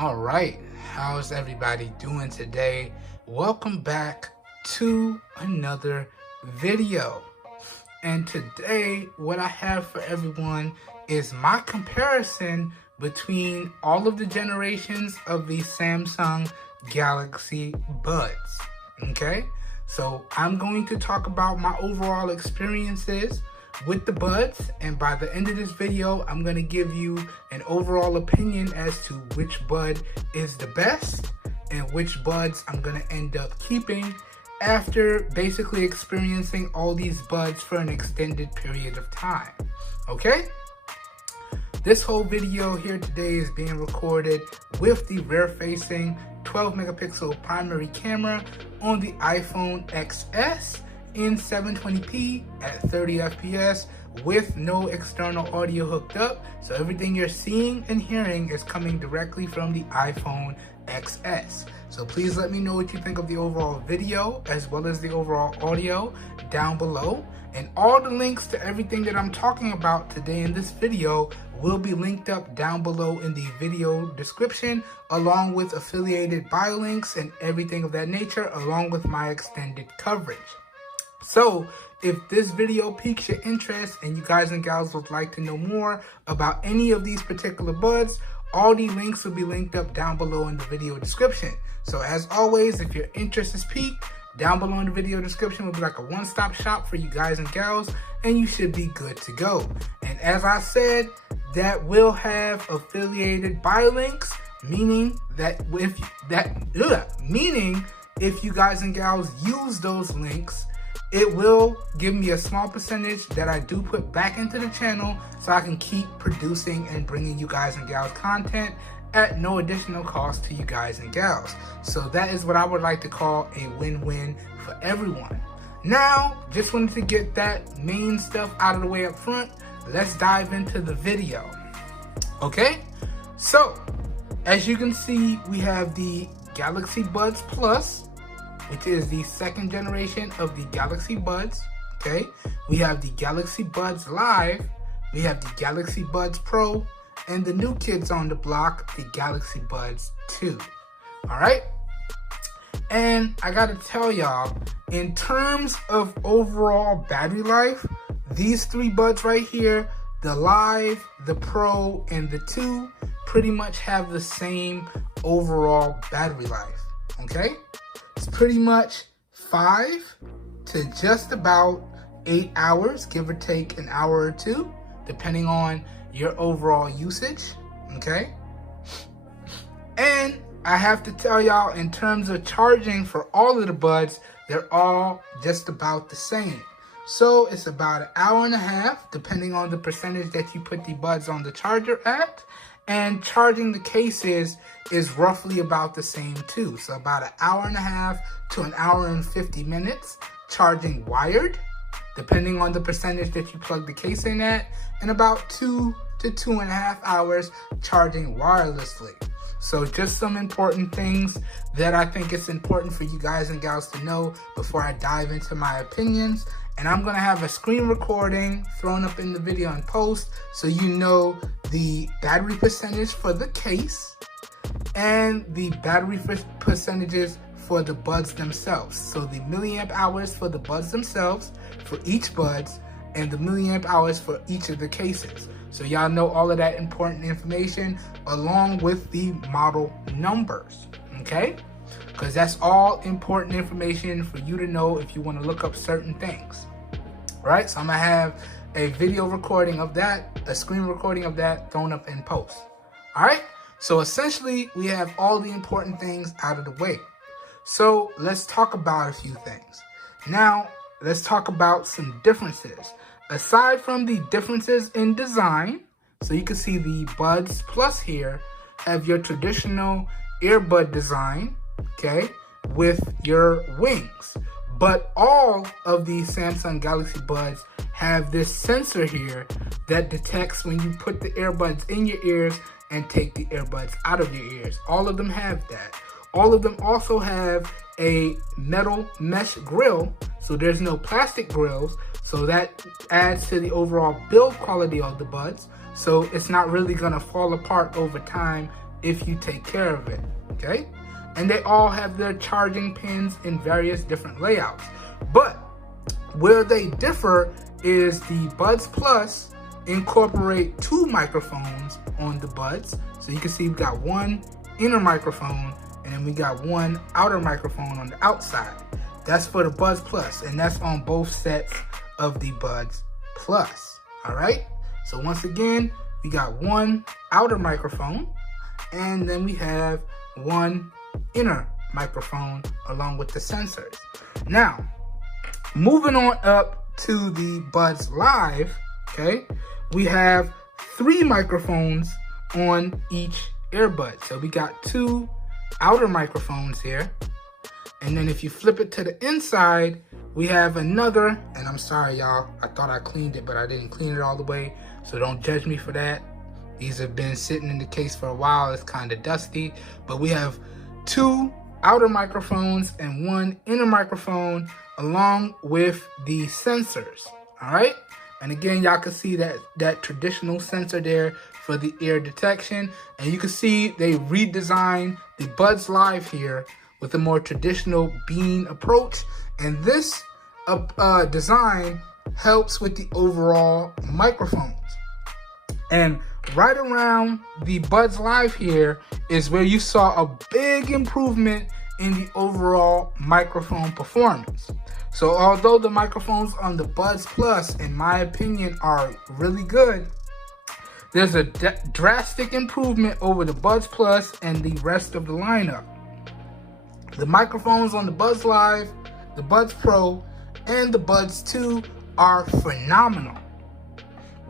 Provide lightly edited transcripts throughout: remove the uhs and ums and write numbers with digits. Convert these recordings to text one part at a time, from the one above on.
All right, how's everybody doing today? Welcome back to another video. And today, what I have for everyone is my comparison between all of the generations of the Samsung Galaxy Buds. Okay, so I'm going to talk about my overall experiences with the buds, and by the end of this video I'm going to give you an overall opinion as to which bud is the best and which buds I'm going to end up keeping after basically experiencing all these buds for an extended period of time. Okay, this whole video here today is being recorded with the rear facing 12 megapixel primary camera on the iPhone XS in 720p at 30 fps with no external audio hooked up, so everything you're seeing and hearing is coming directly from the iPhone XS. So please let me know what you think of the overall video as well as the overall audio down below, and all the links to everything that I'm talking about today in this video will be linked up down below in the video description, along with affiliated bio links and everything of that nature, along with my extended coverage. So if this video piques your interest and you guys and gals would like to know more about any of these particular buds, all the links will be linked up down below in the video description. So as always, if your interest is piqued, down below in the video description will be like a one-stop shop for you guys and gals, and you should be good to go. And as I said, that will have affiliated bio links, meaning if you guys and gals use those links, it will give me a small percentage that I do put back into the channel so I can keep producing and bringing you guys and gals content at no additional cost to you guys and gals. So that is what I would like to call a win-win for everyone. Now, just wanted to get that main stuff out of the way up front. Let's dive into the video. Okay, so as you can see, we have the Galaxy Buds Plus, which is the second generation of the Galaxy Buds. Okay, we have the Galaxy Buds Live, we have the Galaxy Buds Pro, and the new kids on the block, the Galaxy Buds 2. All right, and I gotta tell y'all, in terms of overall battery life, these three buds right here, the Live, the Pro, and the 2, pretty much have the same overall battery life. Okay, it's pretty much 5 to just about 8 hours, give or take an hour or two, depending on your overall usage. Okay, and I have to tell y'all, in terms of charging for all of the buds, they're all just about the same. So it's about an hour and a half, depending on the percentage that you put the buds on the charger at. And charging the cases is roughly about the same too. So about an hour and a half to an hour and 50 minutes charging wired, depending on the percentage that you plug the case in at, and about 2 to 2.5 hours charging wirelessly. So just some important things that I think it's important for you guys and gals to know before I dive into my opinions. And I'm gonna have a screen recording thrown up in the video in post, so you know the battery percentage for the case and the battery percentages for the buds themselves. So the milliamp hours for the buds themselves for each buds, and the milliamp hours for each of the cases. So y'all know all of that important information along with the model numbers, okay? Because that's all important information for you to know if you want to look up certain things. Right, so I'm gonna have a video recording of that, a screen recording of that thrown up in post. All right, so essentially we have all the important things out of the way. So let's talk about a few things. Now, let's talk about some differences. Aside from the differences in design, so you can see the Buds Plus here have your traditional earbud design, okay, with your wings. But all of the Samsung Galaxy Buds have this sensor here that detects when you put the earbuds in your ears and take the earbuds out of your ears. All of them have that. All of them also have a metal mesh grill, so there's no plastic grills, so that adds to the overall build quality of the buds. So it's not really gonna fall apart over time if you take care of it, okay? And they all have their charging pins in various different layouts. But where they differ is the Buds Plus incorporate 2 microphones on the buds. So you can see we got one inner microphone and then we got one outer microphone on the outside. That's for the Buds Plus, and that's on both sets of the Buds Plus. All right, so once again, we got one outer microphone and then we have one inner microphone along with the sensors. Now, moving on up to the Buds Live, okay, we have 3 microphones on each earbud. So we got 2 outer microphones here. And then if you flip it to the inside, we have another, and I'm sorry y'all, I thought I cleaned it, but I didn't clean it all the way. So don't judge me for that. These have been sitting in the case for a while. It's kind of dusty, but we have 2 outer microphones and 1 inner microphone along with the sensors, all right? And again, y'all can see that traditional sensor there for the ear detection. And you can see they redesigned the Buds Live here with a more traditional bean approach. And this design helps with the overall microphones. And right around the Buds Live here is where you saw a big improvement in the overall microphone performance. So although the microphones on the Buds Plus, in my opinion, are really good, there's a drastic improvement over the Buds Plus and the rest of the lineup. The microphones on the Buds Live, the Buds Pro, and the Buds 2 are phenomenal,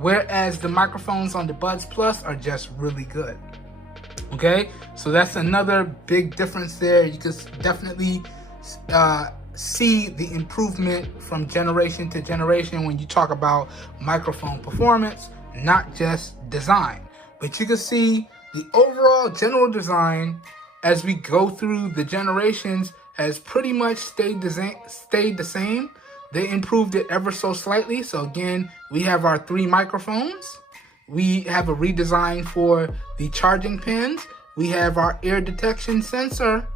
whereas the microphones on the Buds Plus are just really good. Okay, so that's another big difference there. You can definitely see the improvement from generation to generation when you talk about microphone performance, not just design. But you can see the overall general design as we go through the generations has pretty much stayed the same. They improved it ever so slightly. So again, we have our 3 microphones. We have a redesign for the charging pins. We have our ear detection sensor.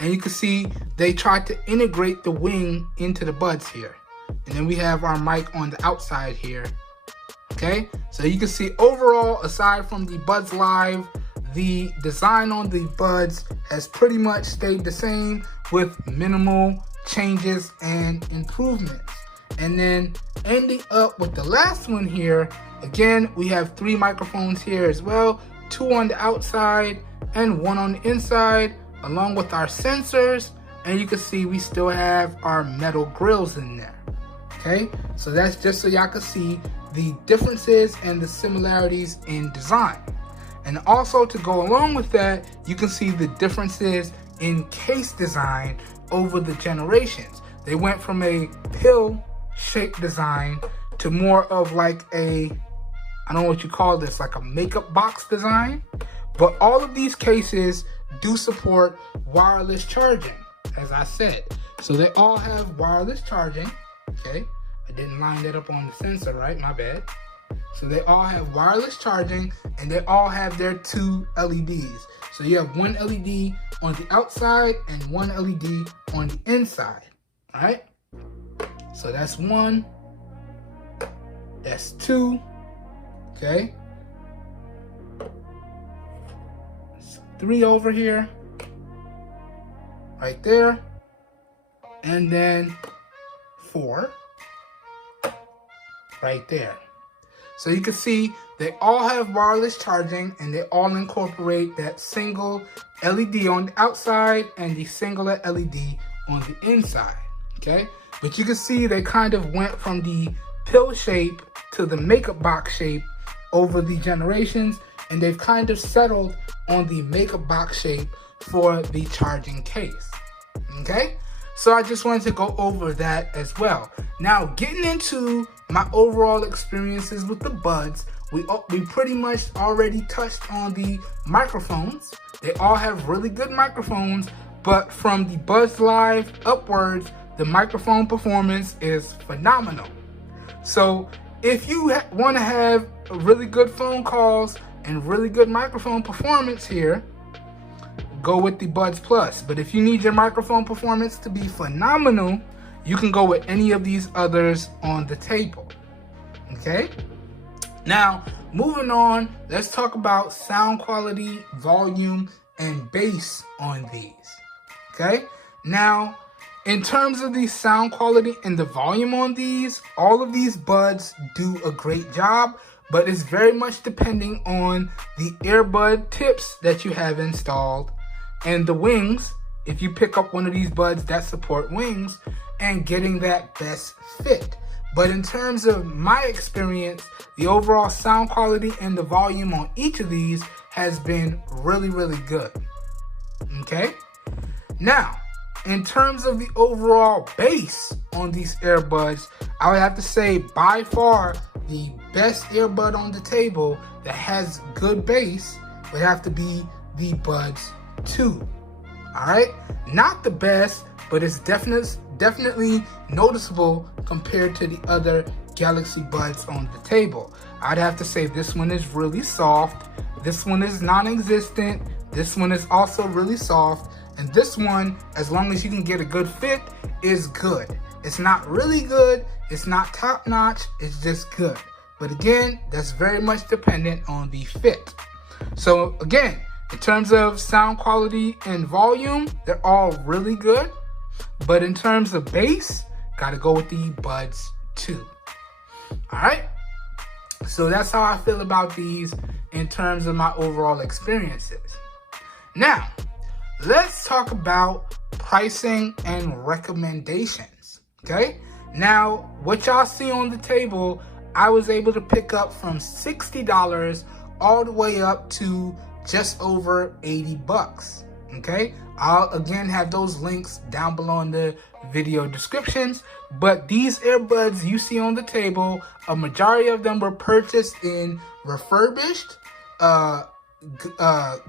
And you can see they tried to integrate the wing into the buds here. And then we have our mic on the outside here. Okay, so you can see overall, aside from the Buds Live, the design on the buds has pretty much stayed the same with minimal changes and improvements. And then ending up with the last one here, again, we have 3 microphones here as well, 2 on the outside and 1 on the inside, along with our sensors. And you can see we still have our metal grills in there. Okay, so that's just so y'all can see the differences and the similarities in design. And also to go along with that, you can see the differences in case design over the generations. They went from a pill shaped design to more of like a, I don't know what you call this, like a makeup box design. But all of these cases do support wireless charging, as I said. So they all have wireless charging, okay? I didn't line that up on the sensor right, my bad. So they all have wireless charging and they all have their 2 LEDs. So you have 1 LED on the outside and 1 LED on the inside, all right? So that's 1, that's 2, okay? That's 3 over here, right there, and then 4 right there. So you can see they all have wireless charging and they all incorporate that single LED on the outside and the single LED on the inside, okay? But you can see they kind of went from the pill shape to the makeup box shape over the generations, and they've kind of settled on the makeup box shape for the charging case, okay? So I just wanted to go over that as well. Now, getting into my overall experiences with the buds, we pretty much already touched on the microphones. They all have really good microphones, but from the Buds Live upwards, the microphone performance is phenomenal. So if you want to have really good phone calls and really good microphone performance here, go with the Buds Plus. But if you need your microphone performance to be phenomenal, you can go with any of these others on the table. Okay? Now, moving on, let's talk about sound quality, volume, and bass on these. Okay? Now, in terms of the sound quality and the volume on these, all of these buds do a great job, but it's very much depending on the earbud tips that you have installed and the wings, if you pick up one of these buds that support wings, and getting that best fit. But in terms of my experience, the overall sound quality and the volume on each of these has been really, really good. Okay? Now, in terms of the overall bass on these earbuds, I would have to say by far the best earbud on the table that has good bass would have to be the Buds 2. Alright? Not the best, but it's definitely noticeable compared to the other Galaxy Buds on the table. I'd have to say this one is really soft, this one is non-existent, this one is also really soft, and this one, as long as you can get a good fit, is good. It's not really good, it's not top-notch, it's just good. But again, that's very much dependent on the fit. So again, in terms of sound quality and volume, they're all really good. But in terms of bass, gotta go with the Buds 2. Alright? So that's how I feel about these in terms of my overall experiences. Now, let's talk about pricing and recommendations. Okay? Now, what y'all see on the table, I was able to pick up from $60 all the way up to just over 80 bucks. Okay? I'll again have those links down below in the video descriptions, but these earbuds you see on the table, a majority of them were purchased in refurbished,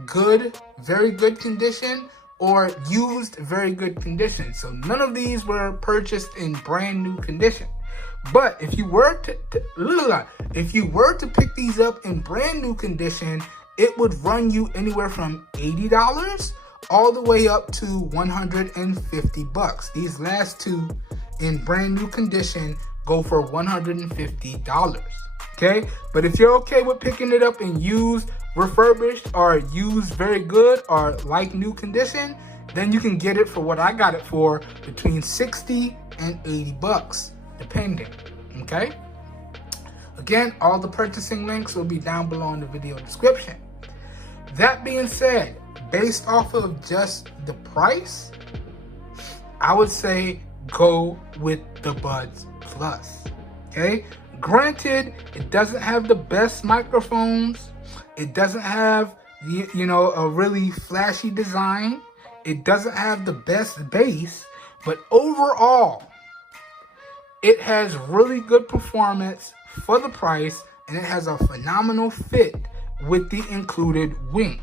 good, very good condition, or used, very good condition. So none of these were purchased in brand new condition. But if you were to pick these up in brand new condition, it would run you anywhere from $80 all the way up to 150 bucks. These last two in brand new condition go for $150. Okay? But if you're okay with picking it up in used, refurbished, or used very good, or like new condition, then you can get it for what I got it for, between 60 and 80 bucks, depending. Okay? Again, all the purchasing links will be down below in the video description. That being said, based off of just the price, I would say go with the Buds Plus. Okay? Granted, it doesn't have the best microphones. It doesn't have a really flashy design. It doesn't have the best bass, but overall, it has really good performance for the price, and it has a phenomenal fit with the included wings.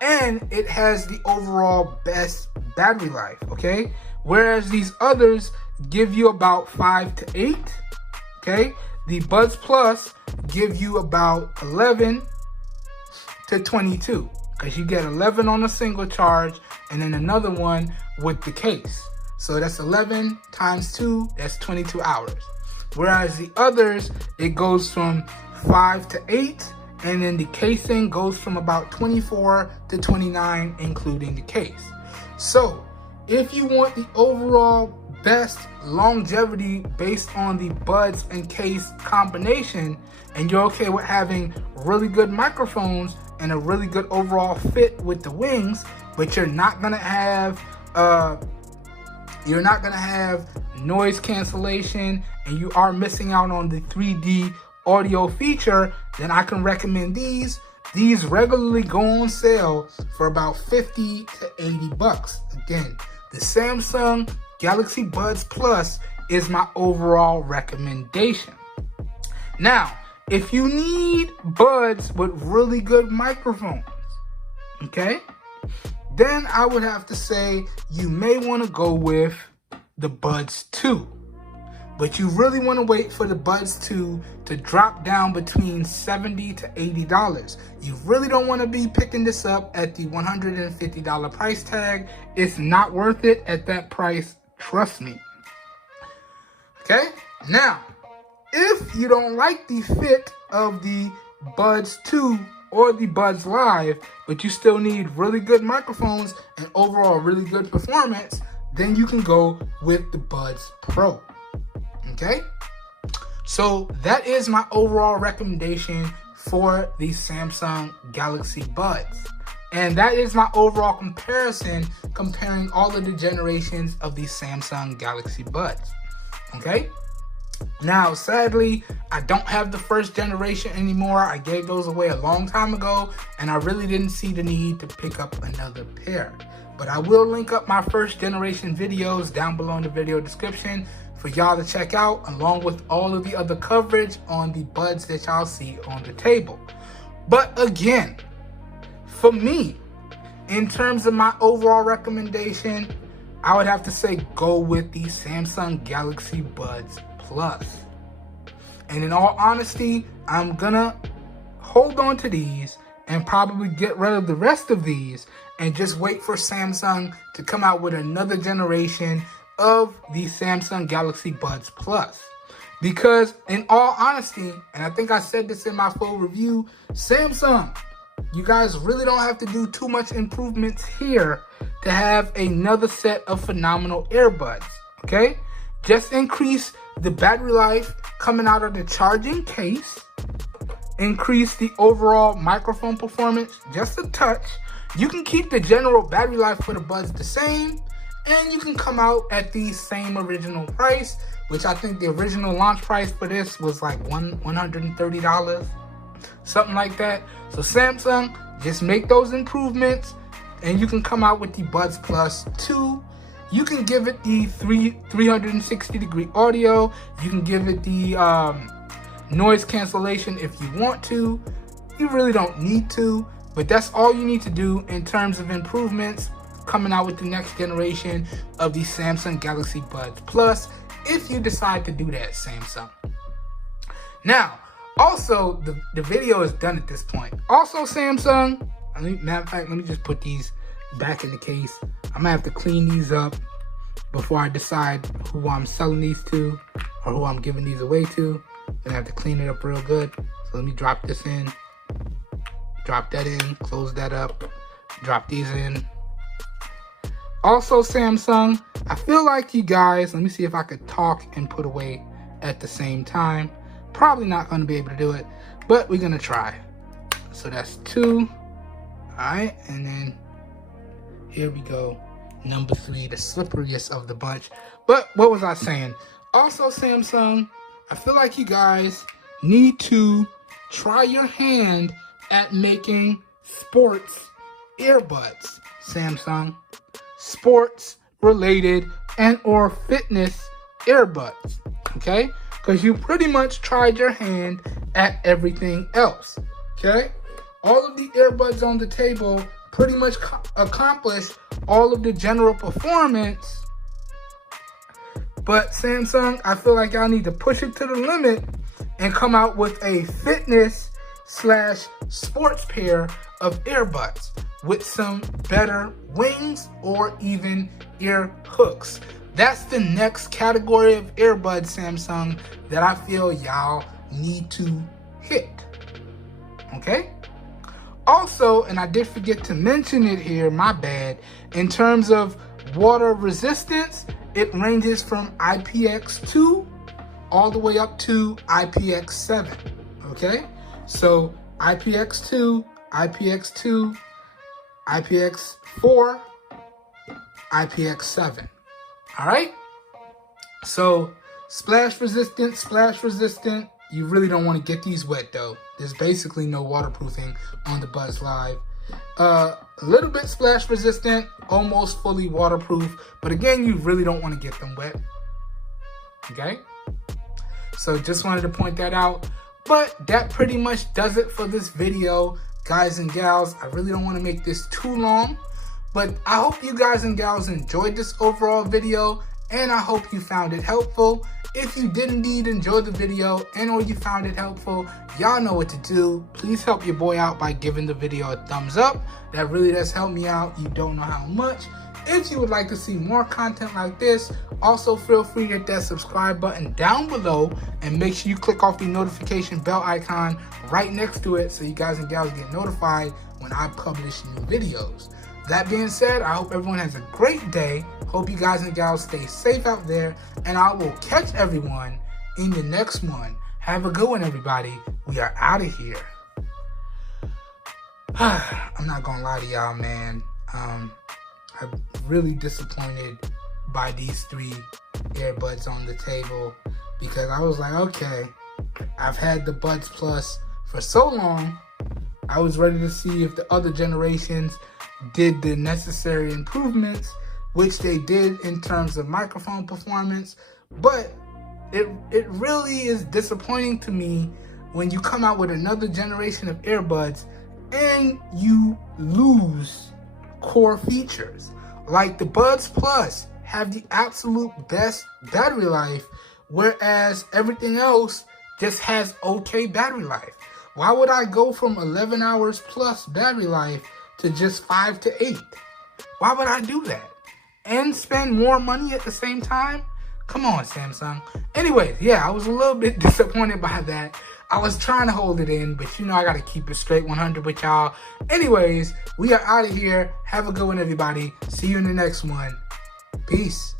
And it has the overall best battery life, okay? Whereas these others give you about 5 to 8, okay? The Buds Plus give you about 11 to 22, because you get 11 on a single charge and then another one with the case. So that's 11 times 2, that's 22 hours. Whereas the others, it goes from 5 to 8, and then the casing goes from about 24 to 29, including the case. So if you want the overall best longevity based on the buds and case combination, and you're okay with having really good microphones and a really good overall fit with the wings, but you're not gonna have noise cancellation, and you are missing out on the 3D audio feature, then I can recommend these. These regularly go on sale for about 50 to 80 bucks. Again, the Samsung Galaxy Buds Plus is my overall recommendation. Now, if you need buds with really good microphones, okay, then I would have to say you may want to go with the Buds 2. but you really want to wait for the Buds 2 to drop down between $70 to $80. You really don't want to be picking this up at the $150 price tag. It's not worth it at that price, trust me. Okay, now, if you don't like the fit of the Buds 2 or the Buds Live, but you still need really good microphones and overall really good performance, then you can go with the Buds Pro. Okay, so that is my overall recommendation for the Samsung Galaxy Buds. And that is my overall comparison, comparing all of the generations of the Samsung Galaxy Buds. Okay, now sadly, I don't have the first generation anymore. I gave those away a long time ago, and I really didn't see the need to pick up another pair. But I will link up my first generation videos down below in the video description for y'all to check out, along with all of the other coverage on the Buds that y'all see on the table. But again, for me, in terms of my overall recommendation, I would have to say go with the Samsung Galaxy Buds Plus. And in all honesty, I'm gonna hold on to these and probably get rid of the rest of these and just wait for Samsung to come out with another generation of the Samsung Galaxy Buds Plus. Because in all honesty, and I think I said this in my full review, Samsung, you guys really don't have to do too much improvements here to have another set of phenomenal earbuds, okay? Just increase the battery life coming out of the charging case, increase the overall microphone performance just a touch. You can keep the general battery life for the Buds the same, and you can come out at the same original price, which I think the original launch price for this was like $130, something like that. So Samsung, just make those improvements, and you can come out with the Buds Plus 2. You can give it the 360-degree audio. You can give it the noise cancellation if you want to. You really don't need to, but that's all you need to do in terms of improvements coming out with the next generation of the Samsung Galaxy Buds Plus, if you decide to do that, Samsung. Now, also, the video is done at this point. Also, Samsung, matter of fact, let me just put these back in the case. I'm gonna have to clean these up before I decide who I'm selling these to or who I'm giving these away to. Gonna have to clean it up real good. So let me drop this in, drop that in, close that up, drop these in. Also, Samsung, I feel like you guys, let me see if I could talk and put away at the same time. Probably not going to be able to do it, but we're going to try. So that's 2. All right, and then here we go. Number 3, the slipperiest of the bunch. But what was I saying? Also, Samsung, I feel like you guys need to try your hand at making sports earbuds, Samsung. Sports related and or fitness earbuds, okay? Because you pretty much tried your hand at everything else, okay? All of the earbuds on the table pretty much accomplish all of the general performance, but Samsung, I feel like y'all need to push it to the limit and come out with a fitness / sports pair of earbuds with some better wings or even ear hooks. That's the next category of earbuds, Samsung, that I feel y'all need to hit. Okay? Also, and I did forget to mention it here, my bad, in terms of water resistance, it ranges from IPX2 all the way up to IPX7. Okay? So IPX2, IPX2, IPX4, IPX7. All right? So splash resistant. You really don't want to get these wet though. There's basically no waterproofing on the Buds Live. A little bit splash resistant, almost fully waterproof. But again, you really don't want to get them wet. Okay? So just wanted to point that out. But that pretty much does it for this video, guys and gals. I really don't want to make this too long, but I hope you guys and gals enjoyed this overall video, and I hope you found it helpful. If you did indeed enjoy the video and or you found it helpful, y'all know what to do. Please help your boy out by giving the video a thumbs up. That really does help me out. You don't know how much. If you would like to see more content like this, also feel free to hit that subscribe button down below and make sure you click off the notification bell icon right next to it so you guys and gals get notified when I publish new videos. That being said, I hope everyone has a great day. Hope you guys and gals stay safe out there, and I will catch everyone in the next one. Have a good one, everybody. We are out of here. I'm not gonna lie to y'all, man. I'm really disappointed by these 3 earbuds on the table because I was like, okay, I've had the Buds Plus for so long. I was ready to see if the other generations did the necessary improvements, which they did in terms of microphone performance, but it really is disappointing to me when you come out with another generation of earbuds and you lose core features. Like the Buds Plus have the absolute best battery life, whereas everything else just has okay battery life. Why would I go from 11 hours plus battery life to just 5 to 8? Why would I do that? And spend more money at the same time? Come on, Samsung. Anyways, yeah, I was a little bit disappointed by that. I was trying to hold it in, but you know I gotta keep it straight 100 with y'all. Anyways, we are out of here. Have a good one, everybody. See you in the next one. Peace.